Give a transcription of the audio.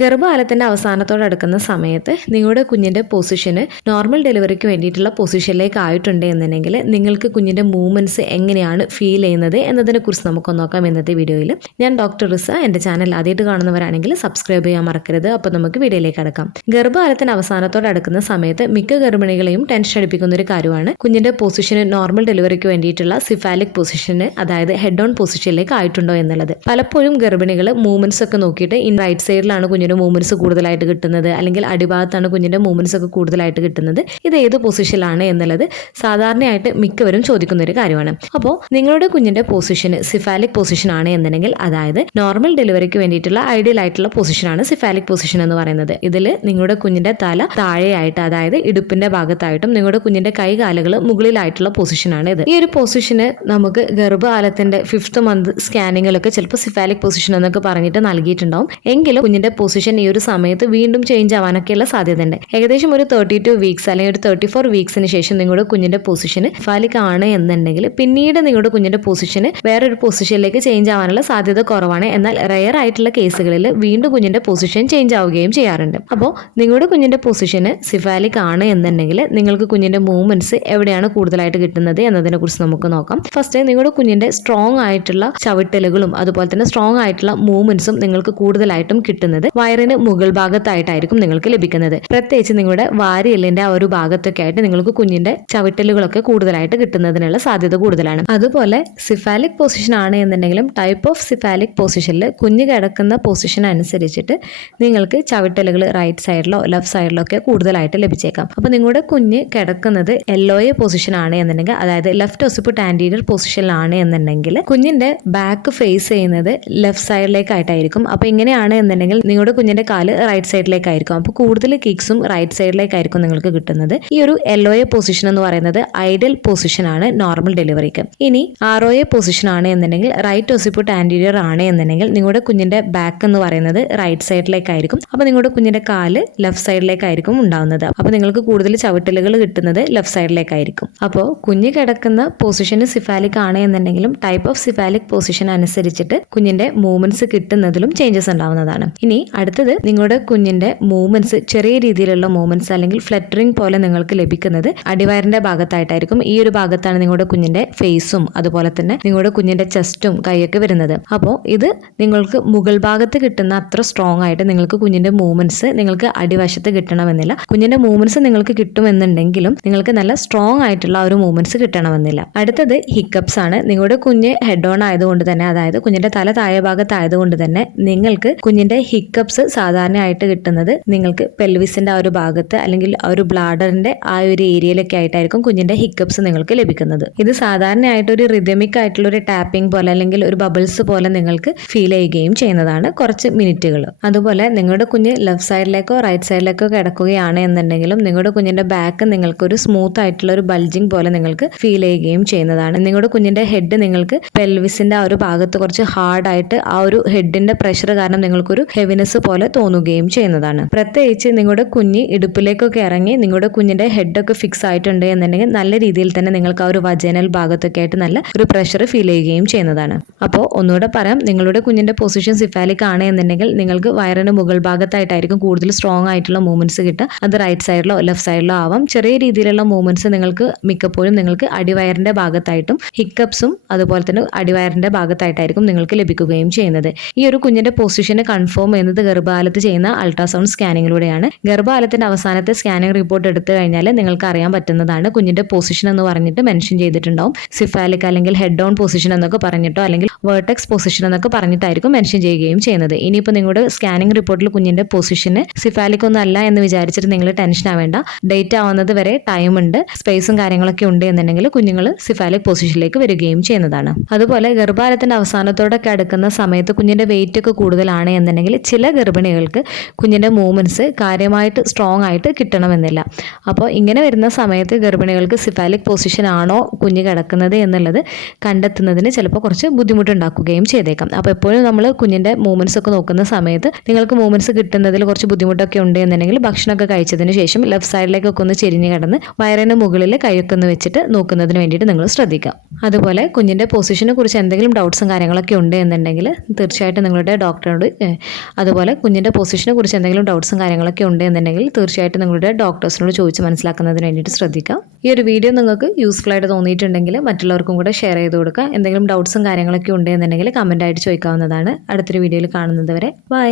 ഗർഭകാലത്തിൻ്റെ അവസാനത്തോടടുക്കുന്ന സമയത്ത് നിങ്ങളുടെ കുഞ്ഞിൻ്റെ പൊസിഷന് നോർമൽ ഡെലിവറിക്ക് വേണ്ടിയിട്ടുള്ള പൊസിഷനിലേക്ക് ആയിട്ടുണ്ട് എന്നുണ്ടെങ്കിൽ നിങ്ങൾക്ക് കുഞ്ഞിൻ്റെ മൂവ്മെൻറ്റ്സ് എങ്ങനെയാണ് ഫീൽ ചെയ്യുന്നത് എന്നതിനെക്കുറിച്ച് നമുക്കൊന്ന് നോക്കാം ഇന്നത്തെ വീഡിയോയിൽ. ഞാൻ ഡോക്ടർ റിസ. എൻ്റെ ചാനൽ ആദ്യമായിട്ട് കാണുന്നവരാണെങ്കിൽ സബ്സ്ക്രൈബ് ചെയ്യാൻ മറക്കരുത്. അപ്പോൾ നമുക്ക് വീഡിയോയിലേക്ക് കടക്കാം. ഗർഭകാലത്തിന് അവസാനത്തോടടുക്കുന്ന സമയത്ത് മിക്ക ഗർഭിണികളെയും ടെൻഷൻ അടിപ്പിക്കുന്ന ഒരു കാര്യമാണ് കുഞ്ഞിൻ്റെ പൊസിഷന് നോർമൽ ഡെലിവറിക്ക് വേണ്ടിയിട്ടുള്ള സിഫാലിക് പൊസിഷന്, അതായത് ഹെഡ് ഓൺ പൊസിഷനിലേക്ക് ആയിട്ടുണ്ടോ എന്നുള്ളത്. പലപ്പോഴും ഗർഭിണികൾ മൂവ്മെൻറ്റ്സ് ഒക്കെ നോക്കിയിട്ട് ഇൻ റൈറ്റ് സൈഡിലാണ് കുഞ്ഞിൻ്റെ മൂവ്മെൻറ്റ്സ് കൂടുതലായിട്ട് കിട്ടുന്നത്, അല്ലെങ്കിൽ അടിഭാഗത്താണ് കുഞ്ഞിൻ്റെ മൂവ്മെൻറ്റ്സ് ഒക്കെ കൂടുതലായിട്ട് കിട്ടുന്നത്, ഇത് ഏത് പൊസിഷനിലാണ് എന്നുള്ളത് സാധാരണയായിട്ട് മിക്കവരും ചോദിക്കുന്ന ഒരു കാര്യമാണ്. അപ്പോൾ നിങ്ങളുടെ കുഞ്ഞിൻ്റെ പൊസിഷന് സിഫാലിക് പൊസിഷൻ ആണ് എന്നുണ്ടെങ്കിൽ, അതായത് നോർമൽ ഡെലിവറിക്ക് വേണ്ടിയിട്ടുള്ള ഐഡിയൽ ആയിട്ടുള്ള പൊസിഷനാണ് സിഫാലിക് പൊസിഷൻ എന്ന് പറയുന്നത്. ഇതിൽ നിങ്ങളുടെ കുഞ്ഞിൻ്റെ തല താഴെയായിട്ട്, അതായത് ഇടുപ്പിന്റെ ഭാഗത്തായിട്ടും നിങ്ങളുടെ കുഞ്ഞിൻ്റെ കൈകാലുകൾ മുകളിലായിട്ടുള്ള പൊസിഷനാണ് ഇത്. ഈ ഒരു പൊസിഷന് നമുക്ക് ഗർഭകാലത്തിന്റെ 5th മന്ത് സ്കാനിങ്ങിലൊക്കെ ചിലപ്പോൾ സിഫാലിക് പൊസിഷൻ എന്നൊക്കെ പറഞ്ഞിട്ട് നൽകിയിട്ടുണ്ടാവും. എങ്കിലും കുഞ്ഞിന്റെ പൊസിഷൻ ഈ ഒരു സമയത്ത് വീണ്ടും ചേഞ്ച് ആവാനൊക്കെയുള്ള സാധ്യതയുണ്ട്. ഏകദേശം ഒരു 32 വീക്സ് അല്ലെങ്കിൽ ഒരു 34 വീക്സിന് ശേഷം നിങ്ങളുടെ കുഞ്ഞിന്റെ പൊസിഷന് സിഫാലിക് ആണ് എന്നുണ്ടെങ്കിൽ പിന്നീട് നിങ്ങളുടെ കുഞ്ഞിന്റെ പൊസിഷന് വേറൊരു പൊസിഷനിലേക്ക് ചേഞ്ച് ആവാനുള്ള സാധ്യത കുറവാണ്. എന്നാൽ റെയർ ആയിട്ടുള്ള കേസുകളിൽ വീണ്ടും കുഞ്ഞിന്റെ പൊസിഷൻ ചേഞ്ച് ആവുകയും ചെയ്യാറുണ്ട്. അപ്പോൾ നിങ്ങളുടെ കുഞ്ഞിന്റെ പൊസിഷന് സിഫാലിക് ആണ് എന്നുണ്ടെങ്കിൽ നിങ്ങൾക്ക് കുഞ്ഞിന്റെ മൂവ്മെന്റ്സ് എവിടെയാണ് കൂടുതലായിട്ട് കിട്ടുന്നത് എന്നതിനെ കുറിച്ച് നമുക്ക് നോക്കാം. ഫസ്റ്റ്, നിങ്ങളുടെ കുഞ്ഞിന്റെ സ്ട്രോങ് ആയിട്ടുള്ള ചവിട്ടലുകളും അതുപോലെ തന്നെ സ്ട്രോങ് ആയിട്ടുള്ള മൂവ്മെന്റ്സും നിങ്ങൾക്ക് കൂടുതലായിട്ടും കിട്ടുന്നത് വയറിന് മുകൾ ഭാഗത്തായിട്ടായിരിക്കും നിങ്ങൾക്ക് ലഭിക്കുന്നത്. പ്രത്യേകിച്ച് നിങ്ങളുടെ വാരിയെല്ലിന്റെ ആ ഒരു ഭാഗത്തൊക്കെ ആയിട്ട് നിങ്ങൾക്ക് കുഞ്ഞിന്റെ ചവിട്ടലുകളൊക്കെ കൂടുതലായിട്ട് കിട്ടുന്നതിനുള്ള സാധ്യത കൂടുതലാണ്. അതുപോലെ സിഫാലിക് പൊസിഷൻ ആണ് എന്നുണ്ടെങ്കിലും ടൈപ്പ് ഓഫ് സിഫാലിക് പൊസിഷനിൽ കുഞ്ഞ് കിടക്കുന്ന പൊസിഷൻ അനുസരിച്ചിട്ട് നിങ്ങൾക്ക് ചവിട്ടലുകൾ റൈറ്റ് സൈഡിലോ ലെഫ്റ്റ് സൈഡിലോ ഒക്കെ കൂടുതലായിട്ട് ലഭിച്ചേക്കാം. അപ്പോൾ നിങ്ങളുടെ കുഞ്ഞ് കിടക്കുന്നത് LOA പൊസിഷൻ ആണ് എന്നുണ്ടെങ്കിൽ, അതായത് ലെഫ്റ്റ് ഒസിപ്പിറ്റ് ആന്റീരിയർ പൊസിഷനിലാണ് എന്നുണ്ടെങ്കിൽ കുഞ്ഞിന്റെ ബാക്ക് ഫേസ് ചെയ്യുന്നത് ലെഫ്റ്റ് സൈഡിലേക്കായിട്ടായിരിക്കും. അപ്പോൾ ഇങ്ങനെയാണ് എന്നുണ്ടെങ്കിൽ നിങ്ങളുടെ കുഞ്ഞിന്റെ കാല് റൈറ്റ് സൈഡിലേക്കായിരിക്കും. അപ്പോൾ കൂടുതൽ കിക്സും റൈറ്റ് സൈഡിലേക്കായിരിക്കും നിങ്ങൾക്ക് കിട്ടുന്നത്. ഈ ഒരു LOA പൊസിഷൻ എന്ന് പറയുന്നത് ഐഡിയൽ പൊസിഷൻ ആണ് നോർമൽ ഡെലിവറിക്ക്. ഇനി ROA പൊസിഷൻ ആണ് എന്നുണ്ടെങ്കിൽ, റൈറ്റ് ഒസിപ്പിറ്റ് ആന്റീരിയർ ആണ് എന്നുണ്ടെങ്കിൽ നിങ്ങളുടെ കുഞ്ഞിന്റെ ബാക്ക് എന്ന് പറയുന്നത് റൈറ്റ് സൈഡിലേക്കായിരിക്കും. അപ്പോൾ നിങ്ങളുടെ കുഞ്ഞിന്റെ കാല് ലെഫ്റ്റ് സൈഡിലേക്കായിരിക്കും ഉണ്ടാവുന്നത്. അപ്പോൾ നിങ്ങൾക്ക് കൂടുതൽ ചവിട്ടലുകൾ കിട്ടുന്നത് ലെഫ്റ്റ് സൈഡിലേക്കായിരിക്കും. അപ്പോൾ കുഞ്ഞ് കിടക്കുന്ന പൊസിഷന് സിഫാലിക് ആണ് എന്നുണ്ടെങ്കിലും ടൈപ്പ് ഓഫ് സിഫാലിക് പൊസിഷൻ അനുസരിച്ചിട്ട് കുഞ്ഞിന്റെ മൂവ്മെന്റ്സ് കിട്ടുന്നതിലും ചേഞ്ചസ് ഉണ്ടാവുന്നതാണ്. ഇനി അടുത്തത്, നിങ്ങളുടെ കുഞ്ഞിന്റെ മൂവ്മെന്റ്സ് ചെറിയ രീതിയിലുള്ള മൂവ്മെന്റ്സ് അല്ലെങ്കിൽ ഫ്ലറ്ററിംഗ് പോലെ നിങ്ങൾക്ക് ലഭിക്കുന്നത് അടിവയറിന്റെ ഭാഗത്തായിട്ടായിരിക്കും. ഈ ഒരു ഭാഗത്താണ് നിങ്ങളുടെ കുഞ്ഞിന്റെ ഫേസും അതുപോലെ തന്നെ നിങ്ങളുടെ കുഞ്ഞിന്റെ ചെസ്റ്റും കൈയൊക്കെ വരുന്നത്. അപ്പോൾ ഇത് നിങ്ങൾക്ക് മുകൾ ഭാഗത്ത് കിട്ടുന്ന അത്ര സ്ട്രോങ് ആയിട്ട് നിങ്ങൾക്ക് കുഞ്ഞിന്റെ മൂവ്മെന്റ്സ് നിങ്ങൾക്ക് അടിവശത്ത് കിട്ടണമെന്നില്ല. കുഞ്ഞിന്റെ മൂവ്മെന്റ്സ് നിങ്ങൾക്ക് കിട്ടുമെന്നുണ്ടെങ്കിലും നിങ്ങൾക്ക് നല്ല സ്ട്രോങ് ആയിട്ടുള്ള ഒരു മൂവ്മെന്റ്സ് കിട്ടണമെന്നില്ല. അടുത്തത് ഹിക്കപ്സ് ആണ്. നിങ്ങളുടെ കുഞ്ഞ് ഹെഡ് ഓൺ ആയതുകൊണ്ട് തന്നെ, അതായത് കുഞ്ഞിന്റെ തല താഴെ ഭാഗത്തായതുകൊണ്ട് തന്നെ നിങ്ങൾക്ക് കുഞ്ഞിന്റെ ഹിക്കപ്സ് സാധാരണയായിട്ട് കിട്ടുന്നത് നിങ്ങൾക്ക് പെൽവിസിന്റെ ആ ഒരു ഭാഗത്ത് അല്ലെങ്കിൽ ആ ഒരു ബ്ലാഡറിന്റെ ആ ഒരു ഏരിയയിലൊക്കെ ആയിട്ടായിരിക്കും കുഞ്ഞിന്റെ ഹിക്കപ്സ് നിങ്ങൾക്ക് ലഭിക്കുന്നത്. ഇത് സാധാരണയായിട്ട് ഒരു റിതമിക് ആയിട്ടുള്ള ഒരു ടാപ്പിംഗ് പോലെ അല്ലെങ്കിൽ ഒരു ബബിൾസ് പോലെ നിങ്ങൾക്ക് ഫീൽ ചെയ്യുകയും ചെയ്യുന്നതാണ് കുറച്ച് മിനിറ്റുകൾ. അതുപോലെ നിങ്ങളുടെ കുഞ്ഞ് ലെഫ്റ്റ് സൈഡിലേക്കോ റൈറ്റ് സൈഡിലേക്കോ കിടക്കുകയാണ് എന്നുണ്ടെങ്കിലും നിങ്ങളുടെ കുഞ്ഞിന്റെ ബാക്ക് നിങ്ങൾക്ക് ഒരു സ്മൂത്ത് ആയിട്ടുള്ള ഒരു ബൾജിങ് പോലെ നിങ്ങൾക്ക് ഫീൽ ചെയ്യുകയും ചെയ്യുന്നതാണ്. നിങ്ങളുടെ കുഞ്ഞിന്റെ ഹെഡ് നിങ്ങൾക്ക് പെൽവിസിന്റെ ആ ഒരു ഭാഗത്ത് കുറച്ച് ഹാർഡായിട്ട് ആ ഒരു ഹെഡിന്റെ പ്രഷർ കാരണം നിങ്ങൾക്കൊരു ഹെവിനെസ് പോലെ തോന്നുകയും ചെയ്യുന്നതാണ്. പ്രത്യേകിച്ച് നിങ്ങളുടെ കുഞ്ഞ് ഇടുപ്പിലേക്കൊക്കെ ഇറങ്ങി നിങ്ങളുടെ കുഞ്ഞിന്റെ ഹെഡൊക്കെ ഫിക്സ് ആയിട്ടുണ്ട് എന്നുണ്ടെങ്കിൽ നല്ല രീതിയിൽ തന്നെ നിങ്ങൾക്ക് ആ ഒരു വജനൽ ഭാഗത്തൊക്കെ ആയിട്ട് നല്ല ഒരു പ്രഷർ ഫീൽ ചെയ്യുകയും ചെയ്യുന്നതാണ്. അപ്പോൾ ഒന്നുകൂടെ പറയാം, നിങ്ങളുടെ കുഞ്ഞിന്റെ പൊസിഷൻ സിഫാലിക് ആണ് എന്നുണ്ടെങ്കിൽ നിങ്ങൾക്ക് വയറിന് മുകൾ ഭാഗത്തായിട്ടായിരിക്കും കൂടുതൽ സ്ട്രോങ് ആയിട്ടുള്ള മൂവ്മെന്റ്സ് കിട്ടുക. അത് റൈറ്റ് സൈഡിലോ ലെഫ്റ്റ് സൈഡിലോ ആവാം. ചെറിയ രീതിയിലുള്ള മൂവ്മെന്റ്സ് നിങ്ങൾക്ക് മിക്കപ്പോഴും നിങ്ങൾക്ക് അടിവയറിന്റെ ഭാഗത്തായിട്ടും ഹിക്കപ്സും അതുപോലെ തന്നെ അടിവയറിന്റെ ഭാഗത്തായിട്ടായിരിക്കും നിങ്ങൾക്ക് ലഭിക്കുകയും ചെയ്യുന്നത്. ഈ ഒരു കുഞ്ഞിന്റെ പൊസിഷന് കൺഫേം ചെയ്യുന്നത് ഗർഭകാലത്ത് ചെയ്യുന്ന അൾട്രാസൗണ്ട് സ്കാനിങ്ങിലൂടെയാണ്. ഗർഭകാലത്തിന്റെ അവസാനത്തെ സ്കാനിങ് റിപ്പോർട്ട് എടുത്തു കഴിഞ്ഞാൽ നിങ്ങൾക്ക് അറിയാൻ പറ്റുന്നതാണ്. കുഞ്ഞിന്റെ പൊസിഷൻ എന്ന് പറഞ്ഞിട്ട് മെൻഷൻ ചെയ്തിട്ടുണ്ടാവും. സിഫാലിക് അല്ലെങ്കിൽ ഹെഡ് ഓൺ പൊസിഷൻ എന്നൊക്കെ പറഞ്ഞിട്ടോ അല്ലെങ്കിൽ വേർട്ടെക്സ് പൊസിഷൻ എന്നൊക്കെ പറഞ്ഞിട്ടായിരിക്കും മെൻഷൻ ചെയ്യുകയും ചെയ്യുന്നത്. ഇനിയിപ്പോൾ നിങ്ങളുടെ സ്കാനിങ് റിപ്പോർട്ടിൽ കുഞ്ഞിന്റെ പൊസിഷന് സിഫാലിക് ഒന്നും അല്ല എന്ന് വിചാരിച്ചിട്ട് നിങ്ങൾ ടെൻഷൻ ആവേണ്ട. ഡേറ്റ് ആവുന്നത് വരെ ടൈം ഉണ്ട്, സ്പേസും കാര്യങ്ങളൊക്കെ ഉണ്ട് എന്നുണ്ടെങ്കിൽ കുഞ്ഞുങ്ങൾ സിഫാലിക് പൊസിഷനിലേക്ക് വരികയും ചെയ്യുന്നതാണ്. അതുപോലെ ഗർഭകാലത്തിന്റെ അവസാനത്തോടൊക്കെ അടുക്കുന്ന സമയത്ത് കുഞ്ഞിന്റെ വെയിറ്റ് ഒക്കെ കൂടുതലാണ് എന്നുണ്ടെങ്കിൽ ചില ഗർഭിണികൾക്ക് കുഞ്ഞിന്റെ മൂവ്മെന്റ്സ് കാര്യമായിട്ട് സ്ട്രോങ് ആയിട്ട് കിട്ടണമെന്നില്ല. അപ്പോൾ ഇങ്ങനെ വരുന്ന സമയത്ത് ഗർഭിണികൾക്ക് സിഫാലിക് പൊസിഷൻ ആണോ കുഞ്ഞ് കിടക്കുന്നത് എന്നുള്ളത് കണ്ടെത്തുന്നതിന് ചിലപ്പോൾ കുറച്ച് ബുദ്ധിമുട്ടുണ്ടാക്കുകയും ചെയ്തേക്കാം. അപ്പോൾ എപ്പോഴും നമ്മൾ കുഞ്ഞിന്റെ മൂവ്മെന്റ്സ് ഒക്കെ നോക്കുന്ന സമയത്ത് നിങ്ങൾക്ക് മൂവ്മെന്റ്സ് കിട്ടുന്നതിൽ കുറച്ച് ബുദ്ധിമുട്ടൊക്കെ ഉണ്ട് എന്നുണ്ടെങ്കിൽ ഭക്ഷണമൊക്കെ കഴിച്ചതിന് ശേഷം ലെഫ്റ്റ് സൈഡിലേക്കൊക്കെ ഒന്ന് ചെരിഞ്ഞ് കിടന്ന് വയറിന് മുകളിൽ കൈയൊക്കെ ഒന്ന് വെച്ചിട്ട് നോക്കുന്നതിന് വേണ്ടിയിട്ട് നിങ്ങൾ ശ്രദ്ധിക്കാം. അതുപോലെ കുഞ്ഞിന്റെ പൊസിഷനെ കുറിച്ച് എന്തെങ്കിലും ഡൗട്ട്സും കാര്യങ്ങളൊക്കെ ഉണ്ട് എന്നുണ്ടെങ്കിൽ തീർച്ചയായിട്ടും നിങ്ങളുടെ ഡോക്ടറോട് അതുപോലെ അതുപോലെ കുഞ്ഞിൻ്റെ പൊസിഷനെ കുറിച്ച് എന്തെങ്കിലും ഡൗട്ട്സും കാര്യങ്ങളൊക്കെ ഉണ്ടെന്നുണ്ടെങ്കിൽ തീർച്ചയായിട്ടും നിങ്ങളുടെ ഡോക്ടേഴ്സിനോട് ചോദിച്ച് മനസ്സിലാക്കുന്നതിന് വേണ്ടിയിട്ട് ശ്രദ്ധിക്കാം. ഈ ഒരു വീഡിയോ നിങ്ങൾക്ക് യൂസ്ഫുൾ ആയിട്ട് തോന്നിയിട്ടുണ്ടെങ്കിൽ മറ്റുള്ളവർക്കും കൂടെ ഷെയർ ചെയ്ത് കൊടുക്കുക. എന്തെങ്കിലും ഡൗട്ട്സും കാര്യങ്ങളൊക്കെ ഉണ്ടെന്നുണ്ടെങ്കിൽ കമൻ്റ് ആയിട്ട് ചോദിക്കാവുന്നതാണ്. അടുത്തൊരു വീഡിയോയിൽ കാണുന്നത് വരെ ബൈ.